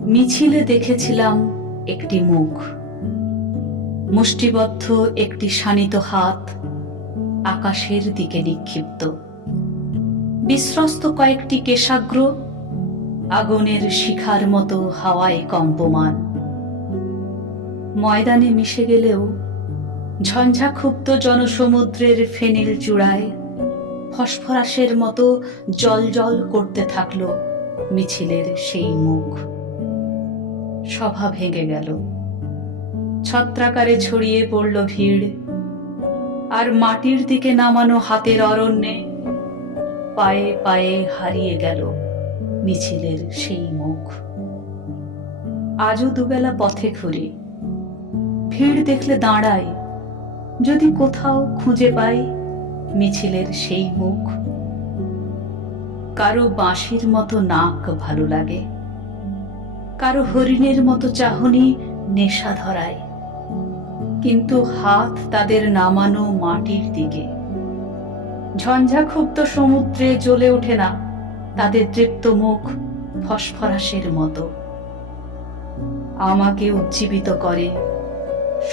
মিছিলে দেখেছিলাম একটি মুখ, মুষ্টিবদ্ধ একটি শানিত হাত আকাশের দিকে নিক্ষিপ্ত, বিস্রস্ত কয়েকটি কেশাগ্র আগুনের শিখার মতো হাওয়ায় কম্পমান। ময়দানে মিশে গেলেও ঝঞ্ঝাক্ষুব্ধ জনসমুদ্রের ফেনিল চূড়ায় ফসফরাসের মতো জল করতে থাকলো মিছিলের সেই মুখ। সভা ভেঙে গেল, ছত্রাকারে ছড়িয়ে পড়ল ভিড়, আর মাটির দিকে নামানো হাতের অরণ্যে পায়ে পায়ে হারিয়ে গেল মিছিলের সেই মুখ। আজও দুবেলা পথে ঘুরি, ভিড় দেখলে দাঁড়াই, যদি কোথাও খুঁজে পাই মিছিলের সেই মুখ। কারো বাঁশির মতো নাক ভালো লাগে, কারো হরিণের মতো চাহনি নেশা ধরায়, কিন্তু হাত তাদের নামানো মাটির দিকে। ঝঞ্ঝাক্ষুব্ধ সমুদ্রে জ্বলে ওঠে না তাদের তৃপ্ত মুখ ফসফরাসের মতো। আমাকে উজ্জীবিত করে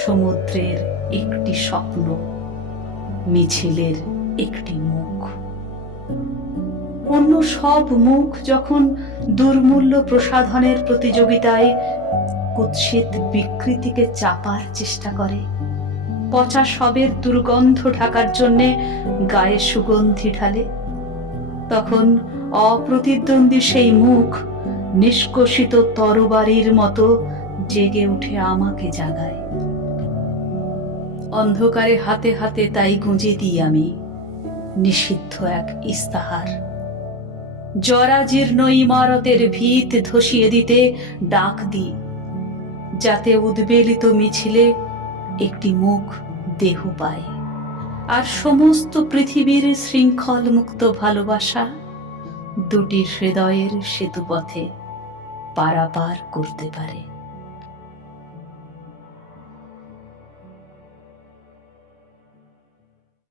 সমুদ্রের একটি স্বপ্ন, মিছিলের একটি মুখ। অন্য সব মুখ যখন দুর্মূল্য প্রসাধনের প্রতিযোগিতায় কুৎসিত বিকৃতিকে চাপার চেষ্টা করে, পচা শবের দুর্গন্ধ ঢাকার জন্যে গায়ে সুগন্ধি ঢালে, তখন অপ্রতিদ্বন্দ্বী সেই মুখ নিষ্কষিত তরবারির মতো জেগে উঠে আমাকে জাগায়। অন্ধকারে হাতে হাতে তাই গুঁজে দিই আমি নিষিদ্ধ এক ইস্তাহার। জরাজীর্ণ ইমারতের ভিত ধসিয়ে দিতে ডাক দিই, যাতে উদ্বেলিত মিছিলে একটি মুখ দেহ পায়, আর সমস্ত পৃথিবীর শৃঙ্খল মুক্ত ভালোবাসা দুটি হৃদয়ের সেতুপথে পারাপার করতে পারে।